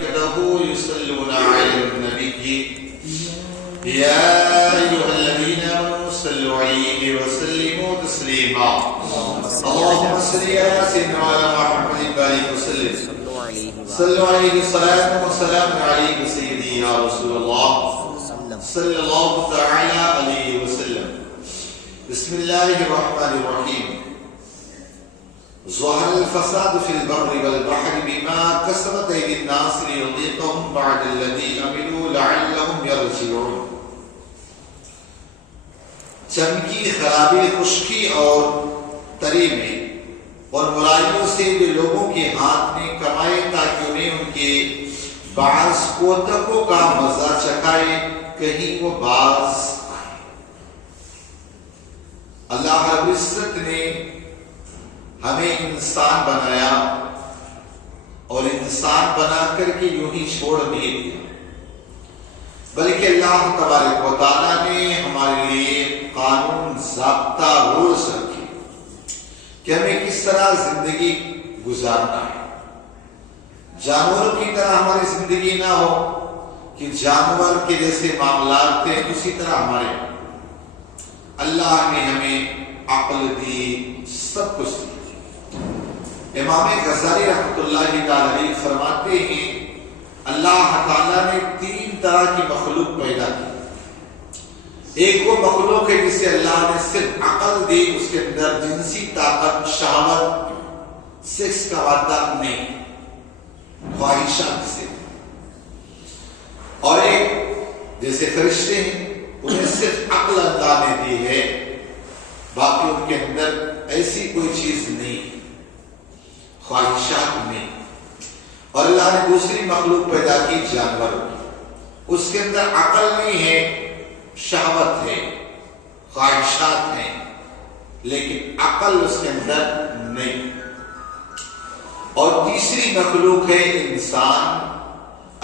يصلون على النبي يا أيها الذين آمنوا صلوا عليه وسلموا تسليما اللهم صل على سيدنا محمد وآله وسلم صلوا عليه صلاة وسلام عليك سيدي يا رسول الله صلى الله تعالى عليه وسلم. بسم الله الرحمن الرحيم. ظهر الفساد في البر والبحر بما كسبت أيدي الناس ليذيقهم بعد الذي عملوا لعلهم يرجعون. چمکی خرابی خشکی اور تری میں اور برائیوں سے جو لوگوں کے ہاتھ میں کمائے تاکہ انہیں ان کے بعض کوتکوں کا مزہ چکھائے کہیں وہ باز آئے. اللہ رب العزت نے ہمیں انسان بنایا اور انسان بنا کر کے یوں ہی چھوڑ نہیں دیا، بلکہ اللہ تبارک و تعالیٰ نے ہمارے لیے قانون ضابطہ رولز رکھے کہ ہمیں کس طرح زندگی گزارنا ہے. جانوروں کی طرح ہماری زندگی نہ ہو کہ جانور کے جیسے معاملات تھے اسی طرح ہمارے. اللہ نے ہمیں عقل دی، سب کچھ دی. امام غزالی رحمۃ اللہ علیہ فرماتے ہیں اللہ تعالیٰ نے تین طرح کی مخلوق پیدا کی. ایک وہ مخلوق ہے جسے اللہ نے صرف عقل دی، اس کے اندر جنسی طاقت، شہوت، سیکس کا مادہ نہیں، خواہشات سے. اور ایک جیسے فرشتے ہیں انہیں صرف عقل اللہ نے دی ہے، باقی ان کے اندر ایسی کوئی چیز نہیں، خواہشات نہیں. اور اللہ نے دوسری مخلوق پیدا کی جانوروں کی، اس کے اندر عقل نہیں ہے، شہوت ہے، خواہشات ہیں، لیکن عقل اس کے اندر نہیں. اور تیسری مخلوق ہے انسان.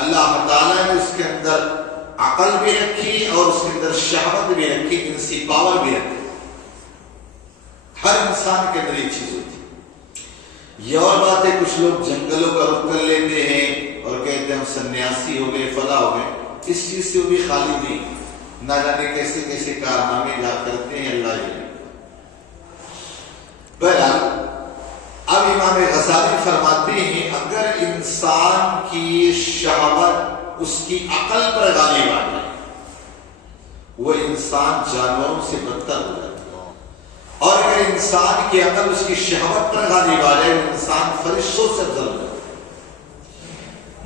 اللہ تعالیٰ نے اس کے اندر عقل بھی رکھی اور اس کے اندر شہوت بھی رکھی، جنسی پاور بھی رکھی. ہر انسان کے اندر ایک چیز ہوتی ہے. یہ اور بات ہے کچھ لوگ جنگلوں کا رخ کر لیتے ہیں اور کہتے ہیں ہم سنیاسی ہو گئے، فلاں ہو گئے. اس چیز سے وہ بھی خالی نہیں، نہ جانے کیسے کیسے کارنامے جا کرتے ہیں اللہ جانے. بہرحال اب امام غزالی فرماتے ہیں اگر انسان کی شہوت اس کی عقل پر غالب آ جائے وہ انسان جانوروں سے بدتر ہو جاتا ہے. اور اگر انسان کی عقل اس کی شہوت پر غالب آ جائے وہ انسان فرشتوں سے افضل ہو جاتا ہے.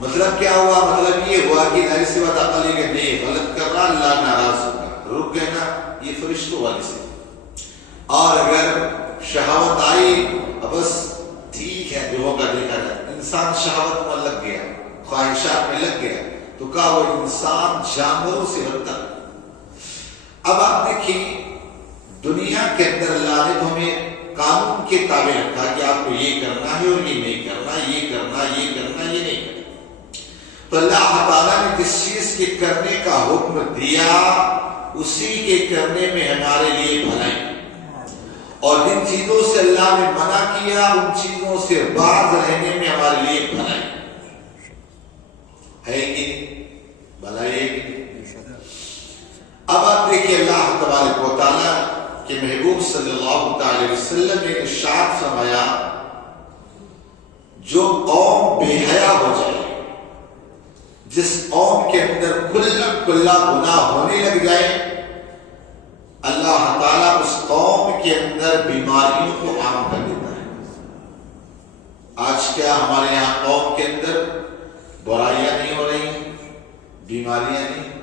مطلب کیا ہوا؟ مطلب یہ ہوا کہ ظاہر سی بات عقل کہ نہیں غلط کر رہا، اللہ ناراض ہوگا، رک گئے نا، یہ فرشتوں والی سے. اور اگر شہوت آئی بس ٹھیک ہے جو ہوگا دیکھا جائے. انسان شہوت میں لگ گیا، خواہشات میں لگ گیا تو کہا وہ انسان جانوروں سے بدتر. اب آپ دیکھیں دنیا کے اندر اللہ نے تو ہمیں قانون کے تابع رکھا کہ آپ کو یہ کرنا ہے اور یہ نہیں کرنا، یہ کرنا، یہ کرنا، یہ نہیں کرنا. تو اللہ تعالیٰ نے جس چیز کے کرنے کا حکم دیا اسی کے کرنے میں ہمارے لیے بھلائی، اور جن چیزوں سے اللہ نے منع کیا ان چیزوں سے باز رہنے میں ہمارے لیے بھلائی ہے کہ بھلائی ہے کہ. اب آپ دیکھیے اللہ تبارک و تعالیٰ کہ محبوب صلی اللہ تعالی وسلم نے ارشاد فرمایا جو قوم بے حیا ہو جائے، جس قوم کے اندر کھلا گناہ ہونے لگ جائے، اللہ تعالیٰ اس قوم کے اندر بیماریوں کو عام کر دیتا ہے. آج کیا ہمارے یہاں قوم کے اندر برائیاں نہیں ہو رہی، بیماریاں نہیں،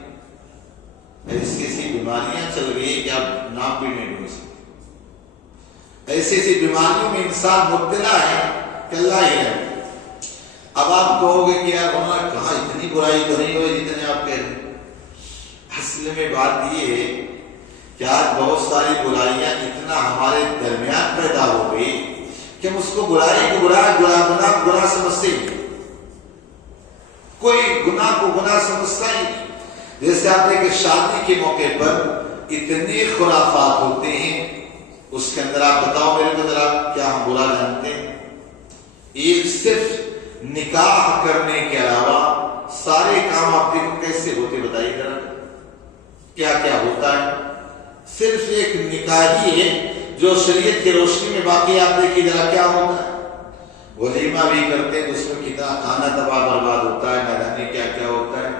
ایسی ایسی بیماریاں چل رہی ہیں کہ آپ نام بھی نہیں ڈھونڈ سکتے. ایسی ایسی بیماریوں میں انسان مبتلا ہے کہ اللہ ہی ہے. اب آپ کہو گے کہ یار مولانا کہاں اتنی برائی تو نہیں ہوئی جتنے آپ کہہ رہے ہیں. اصل میں بات یہ ہے کہ آج بہت ساری برائیاں اتنا ہمارے درمیان پیدا ہو گئی کہ ہم اس کو برائی کو گناہ سمجھتے ہیں. کوئی گناہ کو گناہ سمجھتا ہی نہیں. جیسے آپ دیکھیں شادی کے موقع پر اتنے خرافات ہوتے ہیں، اس کے اندر آپ بتاؤ میرے کو ذرا کیا ہم برا جانتے ہیں؟ ایک صرف نکاح کرنے کے علاوہ کام آپ دیکھو کیسے ہوتے بتائیے ذرا، کیا کیا ہوتا ہے. صرف ایک نکاح ہی ہے جو شریعت کی روشنی میں، باقی آپ دیکھیے ذرا کیا ہوتا ہے. ولیمہ بھی کرتے ہیں، اس میں کتنا کھانا تباہ برباد ہوتا ہے، نہ جانے کیا کیا ہوتا ہے.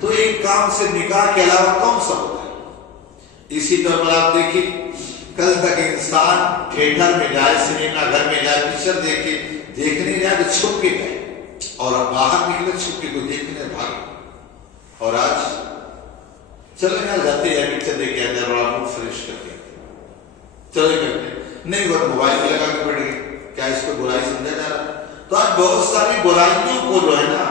تو ایک کام سے نکاح کے علاوہ کون سا ہوتا ہے. اسی طور پر آپ دیکھیے کل تک انسان تھیٹر میں جائے، سنیما گھر میں جائے، پکچر دیکھنے جائے تو چھپ کے گئے، اور باہر نکلے چھپ کے کوئی دیکھنے بھاگے. اور آج چلو یہاں جاتے ہیں پکچر دیکھ کے آتے ہیں، بڑا موڈ فریش کر کے چلے کرتے نہیں، وہ موبائل میں لگا کے بیٹھ گئے. کیا اس کو برائی سمجھا جا رہا؟ تو آج بہت ساری برائیوں کو جو ہے نا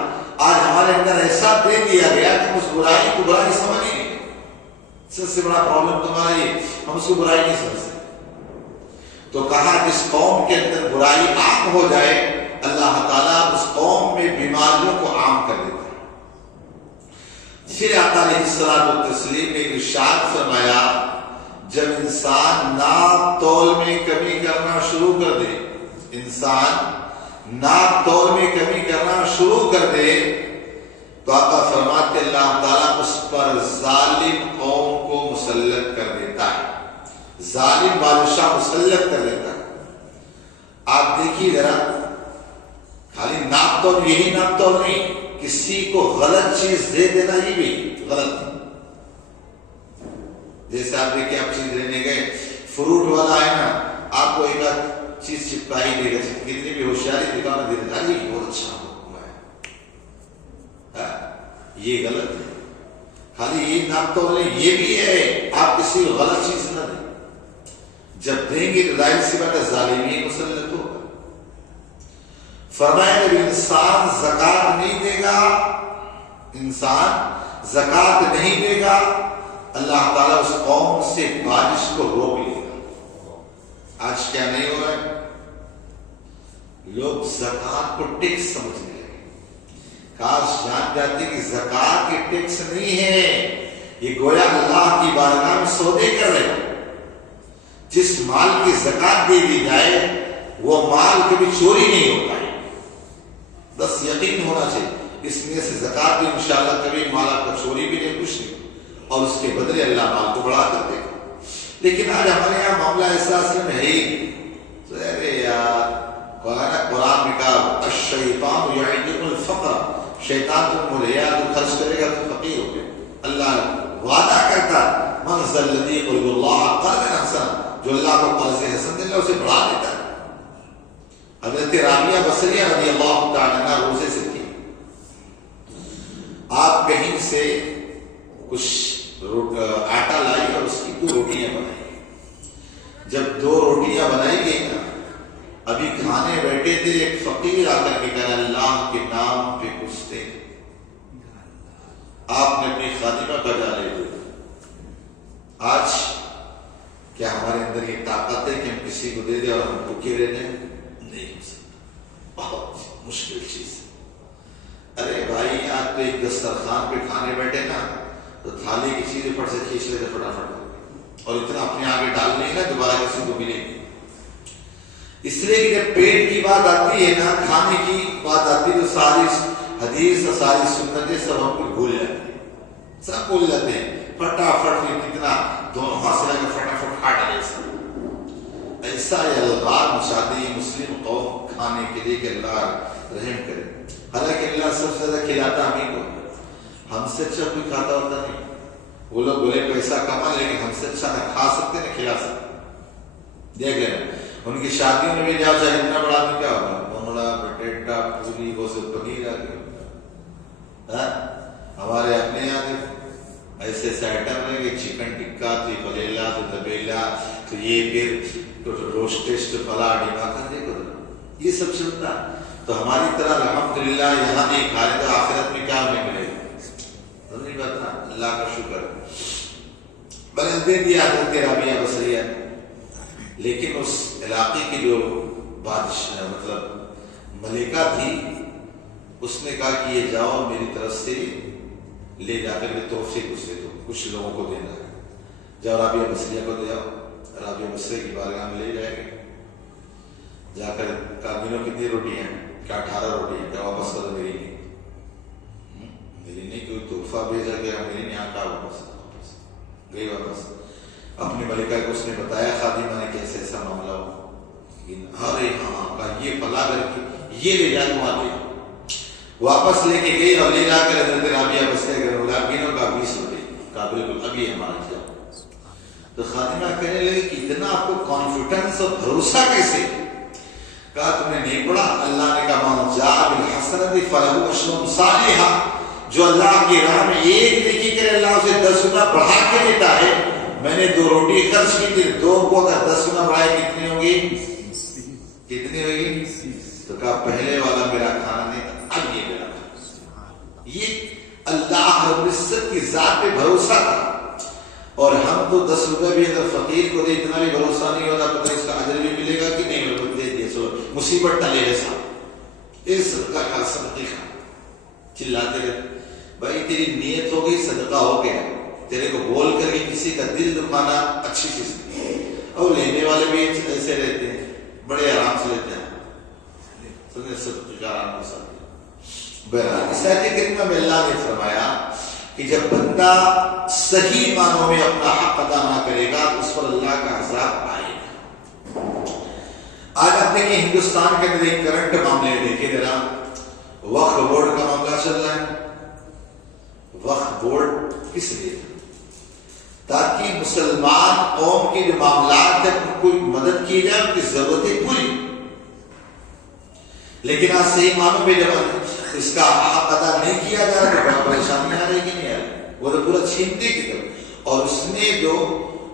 آج ہمارے اندر ایسا دے دیا گیا کہ اس برائی کو برائی سمجھ ہی نہیں. سب سے بڑا پرابلم تمہارا یہ، ہم اس کو برائی نہیں سمجھتے. تو کہا جس قوم کے اندر برائی عام ہو جائے اللہ تعالیٰ اس قوم میں بیماریوں کو عام کر دیتا ہے. پھر آقا علیہ الصلوۃ والتسلیم نے ارشاد فرمایا جب انسان ناپ تول میں کمی کرنا شروع کر دے، انسان ناپ تول میں کمی کرنا شروع کر دے تو آقا فرماتے اللہ تعالیٰ اس پر ظالم قوم کو مسلط کر دیتا ہے، ظالم بادشاہ مسلط کر دیتا ہے. آپ دیکھیے ذرا، خالی ناپ تول، یہی ناپ تول نہیں، کسی کو غلط چیز دے دینا یہ بھی غلط ہے. جیسے آپ دیکھیں آپ چیز لینے گئے، فروٹ والا ہے نا، آپ کو ایک چیز چپکا ہی دے گا، کتنی بھی ہوشیاری دکھانا دے دیتا ہے، یہ بہت اچھا ہوا ہے، یہ غلط ہے. خالی یہ ناپ تول نہیں، یہ بھی ہے آپ کسی کو غلط چیز نہ دیں. جب دیں گے تو ظاہر سی بات ہے ظالمی مسلط ہوگا. فرمایا جب انسان زکات نہیں دے گا، انسان زکات نہیں دے گا اللہ تعالیٰ اس قوم سے بارش کو روک لے گا. آج کیا نہیں ہو رہا ہے؟ لوگ زکات کو ٹیکس سمجھنے لگے. کاش جان جاتے کہ زکات کے ٹیکس نہیں ہے، یہ گویا اللہ کی بارگاہ میں سودے کر رہے ہیں. جس مال کی زکات دے دی جائے وہ مال کبھی چوری نہیں ہوتا ہے، بس یقین ہونا چاہیے اس میں سے زکات بھی انشاءاللہ کبھی مال آپ کا چوری بھی نہیں، کچھ نہیں، اور اس کے بدلے اللہ مال کو بڑھا کر دے گا. لیکن آج ہمارے یہاں معاملہ ایسا اصل میں ہے ہی. ارے یار قرآن میں کہا الشیطان یعدکم الفقر، شیطان تم کو ریا تو خرچ کرے گا تو فقیر ہو گئے. اللہ وعدہ کرتا من ذا الذی یقرض اللہ قرضا حسنا، جو اللہ کو قرض حسن دے اسے بڑھا دیتا ہے. حضرت رابعہ بصریہ رضی اللہ تعالی عنہ روزے سے تھی، آپ کہیں سے کچھ آٹا لائی اور اس کی 2 روٹیاں بنائی. جب 2 روٹیاں بنائی گئی نا، ابھی کھانے بیٹھے تھے، ایک فقیر آ کر کے کہا اللہ کے نام پہ کچھ دے. آپ نے اپنی خادمہ کا جا لے دی. آج کیا ہمارے اندر یہ طاقت ہے کہ ہم کسی کو دے دیں اور ہم بھوکے رہ جائیں؟ نہیں ہو سکتا، بہت مشکل چیز ہے. ارے بھائی آپ تو ایک دسترخوان پہ کھانے بیٹھے نا تو تھالی کی چیزیں پھٹ سے کھینچ لیتے فٹافٹ، اور اتنا اپنے آگے ڈال نہیں نا دوبارہ کسی کو ملے گی. اس لیے کہ جب پیٹ کی بات آتی ہے نا، کھانے کی بات آتی ہے تو ساری حدیث اور ساری سنتیں سب ہم کو بھول جاتے ہیں، سب بھول جاتے ہیں. فٹافٹ کتنا دونوں ہاتھ سے لگے فٹافٹ کھا ڈالے. ایسا الغار مشاہدی مسلم قوم کھانے کے لیے کہ اللہ رحم کرے. حالانکہ اللہ سب سے زیادہ کھلاتا ہمیں کو، ہم سے اچھا کوئی کھاتا ہوتا نہیں. وہ لوگ بولے پیسہ کما لیکن ہم سے اچھا نہ کھا سکتے نہ کھلا سکتے. دیکھ لینا ان کی شادیوں میں بھی جاؤ چاہے اتنا بڑا آدمی کیا ہوگا، بنگڑا بٹیٹا پوری وہ سب پنیر آ گیا. ہمارے اپنے یہاں ایسے ایسے آئٹم ہے کہ چکن ٹکا تو پلیلا تو دبیلا تو یہ پھر روسٹسٹ فلا ڈیما کر دے گا، یہ سب چلتا. تو ہماری طرح الحمدللہ یہاں نہیں کھائے تو آخرت میں کیا ہمیں ملے گا؟ نہیں بات نا، اللہ کا شکر بلکہ دے دیا حضرت رابعہ بصریہ. لیکن اس علاقے کی جو بادشاہ مطلب ملکہ تھی، اس نے کہا کہ یہ جاؤ میری طرف سے لے جا کر کے تحفے کچھ دے دو، کچھ لوگوں کو دینا ہے. جاؤ رابعہ بصریہ کو دے آؤ. رابعہ بصریہ کی بارگاہ میں لے جائے گا. جا کر کابینوں کتنی روٹیاں ہیں؟ کیا 18 روٹیاں؟ کیا واپس کرو میری نہیں. جواب بھیجا گیا میری یہاں کا واپس گئی واپس اپنی ملکہ کو اس نے بتایا خادمہ نے کیسے ایسا معاملہ ہوا ارے ہاں کا یہ پلا کر کے یہ لے جا وہاں لے واپس لے کے گئی اور لے جا کر حضرت رابعہ بس کے گھر گلابینوں کا 20 روپے کا بالکل ابھی ہمارا کیا تو خادمہ کہنے لگے کہ اتنا آپ کو کانفیڈنس اور بھروسہ کیسے کہا تم نے نہیں پڑھا اللہ نے کہا من جاء بالحسنۃ فلہ عشر امثالها جو اللہ کی راہ میں ایک نیکی کرے اللہ اسے 10 گنا بڑھا کے دیتا ہے میں نے 2 روٹی خرچ کی تھی 2 کو اگر 10 گنا بڑھائے کتنی ہوگی کتنی ہوگی تو کہا پہلے والا میرا کھانا نہیں تھا اب یہ میرا کھانا یہ اللہ رب العزت کی ذات پہ بھروسہ تھا اور ہم تو 10 روپے بھی اگر فقیر کو دے اتنا بھی بھروسہ نہیں ہوتا پتہ اس کا اجر بھی ملے گا کہ نہیں ملے دے دیا سو مصیبت نہ لے لے صاحب اس صدقہ کا صدقہ چلاتے رہتے بھائی تیری نیت ہو گئی صدقہ ہو گیا تیرے کو بول کر کے کسی کا دل دکھانا اچھی چیز نہیں اور لینے والے بھی ایسے رہتے ہیں بڑے آرام سے لیتے ہیں صدقہ کا آرام کے ساتھ بہرحال اس آیت کریمہ میں اللہ نے فرمایا کہ جب بندہ صحیح معنوں میں اپنا حق ادا نہ کرے گا تو اس پر اللہ کا عذاب آئے گا. آج آپ دیکھیں ہندوستان کے اندر ایک کرنٹ معاملے دیکھیں ذرا وقف بورڈ کا معاملہ چل رہا ہے. وقف بورڈ کس لیے تاکہ مسلمان قوم کے جو معاملات ہیں ان کو مدد کی جائے ان کی ضرورتیں پوری لیکن آج صحیح معنوں میں جب اس کا حق ادا نہیں کیا جا رہا تو بڑا پریشانی آ رہی کہ نہیں آ رہی وہ تو پورا چھینتے کی طرف اور اس نے جو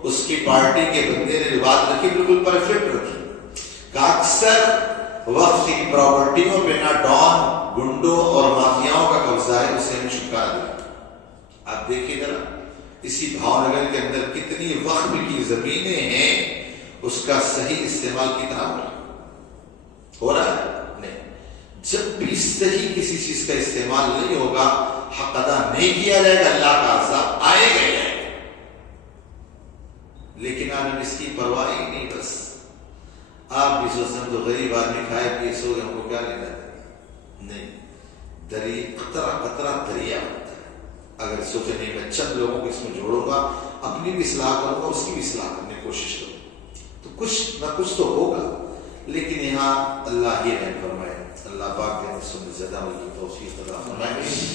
اس کی پارٹی کے بندے نے جو بات رکھی بالکل پرفیکٹ رکھی کہ اکثر وقت کی پراپرٹیوں پہ نہ ڈان گنڈوں اور مافیاؤں کا قبضہ ہے اسے ہم چھٹکارا دیا. آپ دیکھیے ذرا اسی بھاؤ نگر کے اندر کتنی وقف کی زمینیں ہیں اس کا صحیح استعمال کتنا ہو رہا ہے نہیں. جب بھی صحیح کسی چیز کا استعمال نہیں ہوگا حق ادا نہیں کیا جائے گا اللہ کا عذاب آئے گا لیکن آج ہم اس کی پرواہ ہی نہیں. بس آپ بھی سوچیں تو غریب آدمی کھائے پیے سو گئے ہم کو کیا لینا نہیں دری قطرہ قطرہ دریا ہوتا ہے. اگر سوچیں نہیں میں چند لوگوں کو اس میں جوڑوں گا اپنی بھی اصلاح کروں گا اس کی بھی اصلاح کرنے کی کوشش کروں تو کچھ نہ کچھ تو ہوگا. لیکن یہاں اللہ یہ نہیں فرمائے اللہ پاک نے سن زیادہ عمل کی توفیق عطا فرمائے.